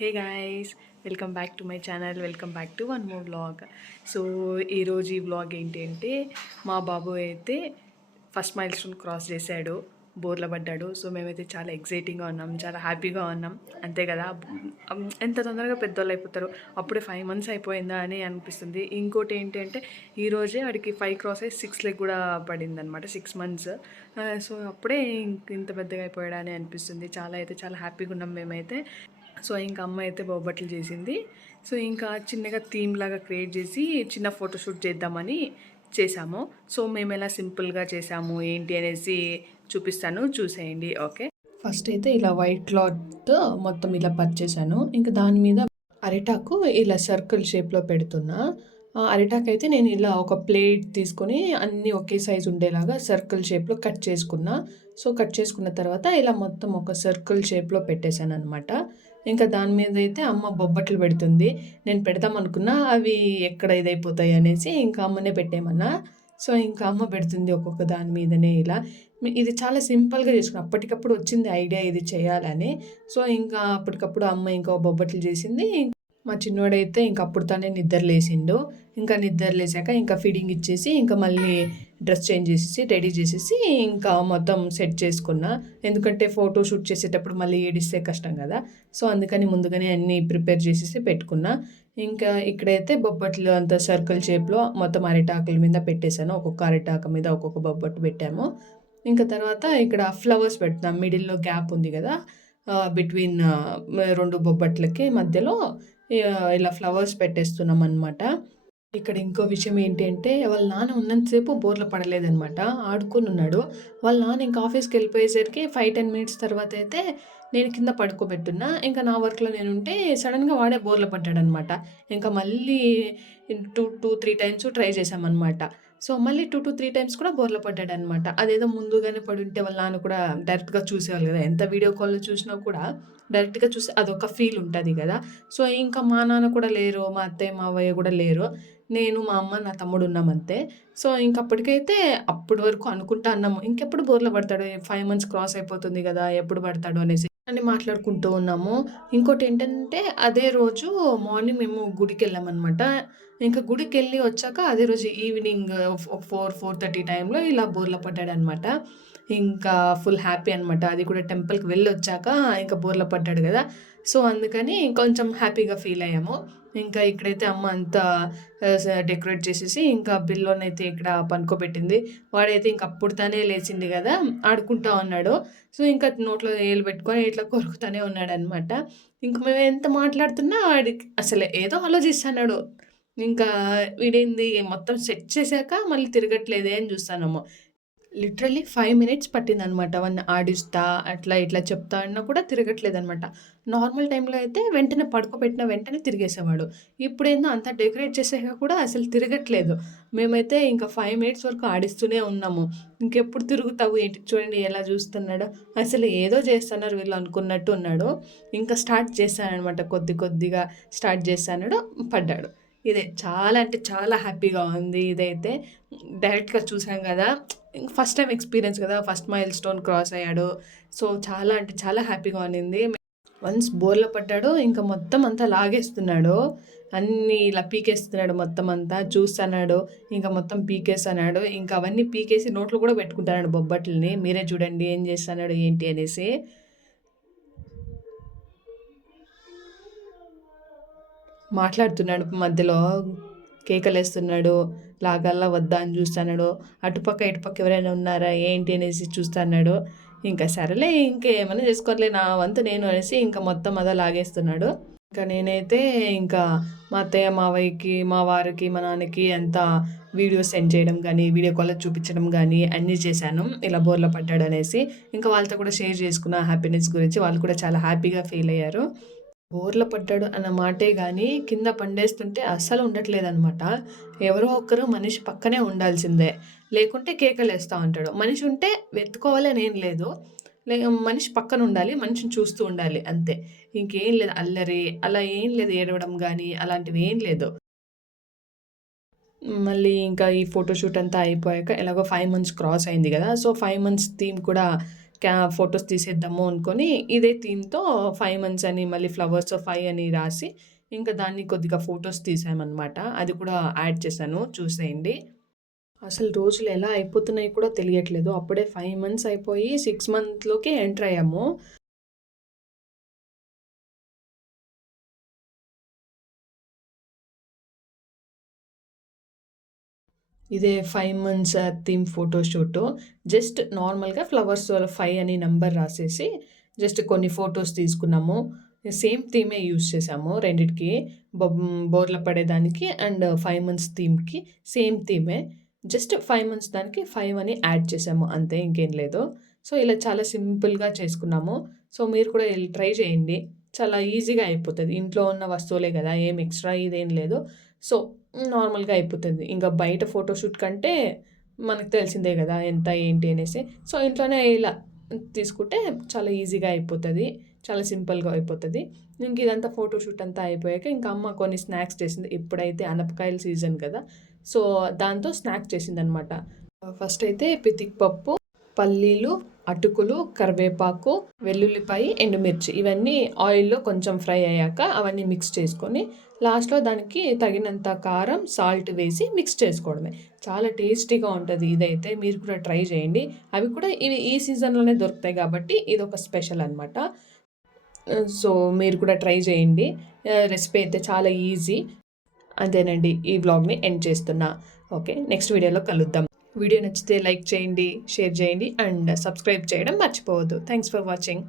Hey guys, welcome back to my channel. Welcome back to one more vlog. So ఈరోజు ఈ vlog ఏంటి అంటే, మా బాబు అయితే ఫస్ట్ మైల్ స్టోన్ క్రాస్ చేశాడు, బోర్ల పడ్డాడు. సో మేమైతే చాలా ఎక్సైటింగ్గా ఉన్నాం, చాలా హ్యాపీగా ఉన్నాం. అంతే కదా, ఎంత తొందరగా పెద్దవాళ్ళు అయిపోతారు. అప్పుడే 5 months అయిపోయిందా అని అనిపిస్తుంది. ఇంకోటి ఏంటి అంటే, ఈరోజే వాడికి 5 క్రాస్ అయ్యి 6 కూడా పడింది అనమాట, 6 months. సో అప్పుడే ఇంత పెద్దగా అయిపోయాడా అని అనిపిస్తుంది. చాలా హ్యాపీగా ఉన్నాం మేమైతే. సో ఇంకా అమ్మ అయితే బొబ్బట్లు చేసింది. సో ఇంకా చిన్నగా థీమ్ లాగా క్రియేట్ చేసి చిన్న ఫోటోషూట్ చేద్దామని చేసాము. సో మేము ఎలా సింపుల్గా చేసాము ఏంటి అనేసి చూపిస్తాను, చూసేయండి. ఓకే, ఫస్ట్ అయితే ఇలా వైట్ క్లాత్ మొత్తం ఇలా పరిచేసాను. ఇంకా దాని మీద అరిటాకు ఇలా సర్కిల్ షేప్లో పెడుతున్నా. అరిటాకు అయితే నేను ఇలా ఒక ప్లేట్ తీసుకొని అన్నీ ఒకే సైజు ఉండేలాగా సర్కిల్ షేప్లో కట్ చేసుకున్నా. సో కట్ చేసుకున్న తర్వాత ఇలా మొత్తం ఒక సర్కిల్ షేప్లో పెట్టేశాను అనమాట. ఇంకా దాని మీద అయితే అమ్మ బొబ్బట్లు పెడుతుంది. నేను పెడదాం అనుకున్నా, అవి ఎక్కడ ఇదైపోతాయి అనేసి ఇంకా అమ్మనే పెట్టేమన్నా. సో ఇంకా అమ్మ పెడుతుంది ఒక్కొక్క దాని మీదనే ఇలా. ఇది చాలా సింపుల్గా చేసుకున్నాను, అప్పటికప్పుడు వచ్చింది ఐడియా ఇది చేయాలని. సో ఇంకా అప్పటికప్పుడు అమ్మ ఇంకా బొబ్బట్లు చేసింది. మా చిన్నోడైతే ఇంక అప్పుడు తానే నిద్ర లేచిండు. ఇంకా నిద్ర లేచాక ఇంకా ఫీడింగ్ ఇచ్చేసి ఇంకా మళ్ళీ డ్రెస్ చేంజ్ చేసేసి రెడీ చేసేసి ఇంకా మొత్తం సెట్ చేసుకున్నా. ఎందుకంటే ఫోటో షూట్ చేసేటప్పుడు మళ్ళీ ఏడిస్తే కష్టం కదా. సో అందుకని ముందుగానే అన్నీ ప్రిపేర్ చేసేసి పెట్టుకున్నా. ఇంకా ఇక్కడైతే బొబ్బట్లు అంత సర్కిల్ షేప్లో మొత్తం అరిటాకుల మీద పెట్టేశాను. ఒక్కొక్క అరిటాకు మీద ఒక్కొక్క బొబ్బట్టు పెట్టాము. ఇంకా తర్వాత ఇక్కడ ఫ్లవర్స్ పెడుతున్నాం. మిడిల్లో గ్యాప్ ఉంది కదా, బిట్వీన్ 2 బొబ్బట్లకి మధ్యలో ఇలా ఫ్లవర్స్ పెట్టేస్తున్నాం అనమాట. ఇక్కడ ఇంకో విషయం ఏంటి అంటే, వాళ్ళ నాన్న ఉన్నంతసేపు బోర్ల పడలేదనమాట, ఆడుకొని ఉన్నాడు. వాళ్ళ నాన్న ఇంకా ఆఫీస్కి వెళ్ళిపోయేసరికి 5-10 minutes తర్వాత అయితే నేను కింద పడుకోబెట్టున్నా. ఇంకా నా వర్క్లో నేను ఉంటే సడన్గా వాడే బోర్ల పడ్డాడనమాట. ఇంకా మళ్ళీ 2-3 times ట్రై చేశామన్నమాట. సో మళ్ళీ 2-3 times కూడా బోర్ల పడ్డాడనమాట. అదేదో ముందుగానే పడుంటే వాళ్ళ నాన్న కూడా డైరెక్ట్గా చూసేవాళ్ళు కదా. ఎంత వీడియో కాల్లో చూసినా కూడా డైరెక్ట్గా చూసి అదొక ఫీల్ ఉంటుంది కదా. సో ఇంకా మా నాన్న కూడా లేరు, మా అత్తయ్య మావయ్య కూడా లేరు, నేను మా అమ్మ నా తమ్ముడు ఉన్నాం అంతే. సో ఇంకప్పటికైతే అప్పటి వరకు అనుకుంటా అన్నాము, ఇంకెప్పుడు బోర్ల పడతాడు, 5 months క్రాస్ అయిపోతుంది కదా, ఎప్పుడు పడతాడు అనేసి అని మాట్లాడుకుంటూ ఉన్నాము. ఇంకోటి ఏంటంటే, అదే రోజు మార్నింగ్ మేము గుడికి వెళ్ళామన్నమాట. ఇంకా గుడికి వెళ్ళి వచ్చాక అదే రోజు ఈవినింగ్ 4-4:30 టైంలో ఇలా బోర్ల పడ్డాడనమాట. ఇంకా ఫుల్ హ్యాపీ అనమాట. అది కూడా టెంపుల్కి వెళ్ళి వచ్చాక ఇంకా బోర్ల పడ్డాడు కదా. సో అందుకని కొంచెం హ్యాపీగా ఫీల్ అయ్యాము. ఇంకా ఇక్కడైతే అమ్మ అంతా డెకరేట్ చేసేసి ఇంకా బిల్లోనైతే ఇక్కడ పనుకోబెట్టింది. వాడైతే ఇంక అప్పుడు తానే లేచింది కదా, ఆడుకుంటా ఉన్నాడు. సో ఇంకా నోట్లో ఏలు పెట్టుకొని ఇట్లా కొరుకుతానే ఉన్నాడనమాట. ఇంక మేము ఎంత మాట్లాడుతున్నా వాడికి అసలు ఏదో ఆలోచిస్తున్నాడు. ఇంకా వీడేంది మొత్తం సెట్ చేశాక మళ్ళీ తిరగట్లేదే అని చూస్తానేమో. Literally 5 minutes పట్టిందనమాట. వాడిని ఆడిస్తా అట్లా ఇట్లా చెప్తా అన్నా కూడా తిరగట్లేదనమాట. నార్మల్ టైంలో అయితే వెంటనే పడుకోబెట్టిన వెంటనే తిరిగేసేవాడు. ఇప్పుడేందో అంతా డెకరేట్ చేసాక కూడా అసలు తిరగట్లేదు. మేమైతే ఇంకా 5 minutes వరకు ఆడిస్తూనే ఉన్నాము. ఇంకెప్పుడు తిరుగుతావు ఏంటి, చూడండి ఎలా చూస్తున్నాడో, అసలు ఏదో చేస్తున్నారు వీళ్ళు అనుకున్నట్టు ఉన్నాడు. ఇంకా స్టార్ట్ చేశాననమాట, కొద్ది కొద్దిగా స్టార్ట్ చేశాడు, పడ్డాడు. ఇదే చాలా అంటే చాలా హ్యాపీగా ఉంది. ఇదైతే డైరెక్ట్గా చూసాం కదా, ఫస్ట్ టైం ఎక్స్పీరియన్స్ కదా, ఫస్ట్ మైల్ స్టోన్ క్రాస్ అయ్యాడు. సో చాలా అంటే చాలా హ్యాపీగా ఉన్నింది. వన్స్ బోర్లో పడ్డాడు ఇంకా మొత్తం అంతా లాగేస్తున్నాడు, అన్నీ ఇలా పీకేస్తున్నాడు, మొత్తం అంతా చూస్తున్నాడు. ఇంకా మొత్తం పీకేస్తున్నాడు. ఇంకా అవన్నీ పీకేసి నోట్లో కూడా పెట్టుకుంటున్నాడు బొబ్బట్లని. మీరే చూడండి ఏం చేస్తున్నాడు ఏంటి అనేసి. మాట్లాడుతున్నాడు మధ్యలో, కేకలేస్తున్నాడు, లాగాలా వద్దా అని చూస్తున్నాడు. అటుపక్క ఇటుపక్క ఎవరైనా ఉన్నారా ఏంటి అనేసి చూస్తున్నాడు. ఇంకా సరేలే ఇంకేమైనా చేసుకోవట్లే నా వంతు నేను అనేసి ఇంకా మొత్తం అదా లాగేస్తున్నాడు. ఇంకా నేనైతే ఇంకా మా అత్తయ్య మావయ్యకి మా వారికి మా నాన్నకి అంతా వీడియోస్ సెండ్ చేయడం కానీ వీడియో కాల్లో చూపించడం కానీ అన్నీ చేశాను, ఇలా బోర్లో పడ్డాడు అనేసి. ఇంకా వాళ్ళతో కూడా షేర్ చేసుకున్న హ్యాపీనెస్ గురించి. వాళ్ళు కూడా చాలా హ్యాపీగా ఫీల్ అయ్యారు. బోర్ల పడ్డాడు అన్న మాటే కానీ కింద పండేస్తుంటే అస్సలు ఉండట్లేదనమాట. ఎవరో ఒకరు మనిషి పక్కనే ఉండాల్సిందే, లేకుంటే కేకలేస్తూ ఉంటాడు. మనిషి ఉంటే వెతుకోవాలి అని ఏం లేదు, మనిషి పక్కన ఉండాలి, మనిషిని చూస్తూ ఉండాలి అంతే. ఇంకేం లేదు, అల్లరి అలా ఏం లేదు, ఏడవడం కానీ అలాంటివి ఏం లేదు. మళ్ళీ ఇంకా ఈ ఫోటోషూట్ అంతా అయిపోయాక ఎలాగో 5 months క్రాస్ అయింది కదా. సో 5 months థీమ్ కూడా ఫొటోస్ తీసేద్దాము అనుకొని ఇదే థీమ్‌తో 5 మంత్స్ అని మళ్ళీ ఫ్లవర్స్ 5 అని రాసి ఇంకా దాన్ని కొద్దిగా ఫొటోస్ తీసామనమాట. అది కూడా యాడ్ చేశాను చూసేయండి. అసలు రోజులు ఎలా అయిపోతున్నాయి కూడా తెలియట్లేదు. అప్పుడే 5 మంత్స్ అయిపోయి 6 మంత్‌లోకి ఎంటర్ అయ్యాము. ఇదే 5 మంత్స్ థీమ్ ఫోటోషూటు. జస్ట్ నార్మల్‌గా ఫ్లవర్స్ 5 అని నంబర్ రాసేసి జస్ట్ కొన్ని ఫోటోస్ తీసుకున్నాము. సేమ్ థీమే యూజ్ చేశాము రెండిటికి. బోర్ల పడేదానికి అండ్ 5 మంత్స్ థీమ్‌కి సేమ్ థీమే. జస్ట్ 5 మంత్స్ దానికి 5 అని యాడ్ చేశాము అంతే ఇంకేం లేదు. సో, ఇలా చాలా సింపుల్‌గా చేసుకున్నాము. సో, మీరు కూడా ట్రై చేయండి. చాలా ఈజీగా అయిపోతది. ఇంట్లో ఉన్న వస్తువులే గదా! ఏం ఎక్స్‌ట్రా ఇదేం లేదు. సో, నార్మల్‌గా అయిపోతది. ఇంకా బయట ఫోటోషూట్ కంటే మనకు తెలిసిందే గదా! ఎంత ఏంటి అనేసి. సో, ఇంట్లోనే ఇలా తీసుకుంటే చాలా ఈజీగా అయిపోతది. చాలా సింపుల్‌గా అయిపోతది. ఇంక ఇదంతా ఫోటోషూట్ అంతా అయిపోయాక ఇంకా అమ్మ కొన్ని స్నాక్స్ చేసింది. ఇప్పుడైతే అనపకాయల సీజన్ కదా! సో, దాంతో స్నాక్స్ చేసిందనమాట. ఫస్ట్ అయితే పితిక్ పప్పు, పల్లీలు, అటుకులు, కరివేపాకు, వెల్లుల్లిపాయి, ఎండుమిర్చి ఇవన్నీ ఆయిల్‌లో కొంచెం ఫ్రై అయ్యాక అవన్నీ మిక్స్ చేసుకొని లాస్ట్‌లో దానికి తగినంత కారం, సాల్ట్ వేసి మిక్స్ చేసుకోవడమే. చాలా టేస్టీగా ఉంటది ఇదైతే. మీరు కూడా ట్రై చేయండి. అవి కూడా ఇవి ఈ సీజన్‌లోనే దొరుకుతాయి కాబట్టి ఇదొక స్పెషల్ అనమాట. సో, మీరు కూడా ట్రై చేయండి. రెసిపీ అయితే చాలా ఈజీ. అంతేనండి. ఈ వ్లాగ్‌ని ఎండ్ చేస్తున్నా. ఓకే. నెక్స్ట్ వీడియోలో కలుద్దాం. వీడియో నచ్చితే లైక్ చేయండి, షేర్ చేయండి అండ్ సబ్స్క్రైబ్ చేయడం మర్చిపోవద్దు. Thanks for watching.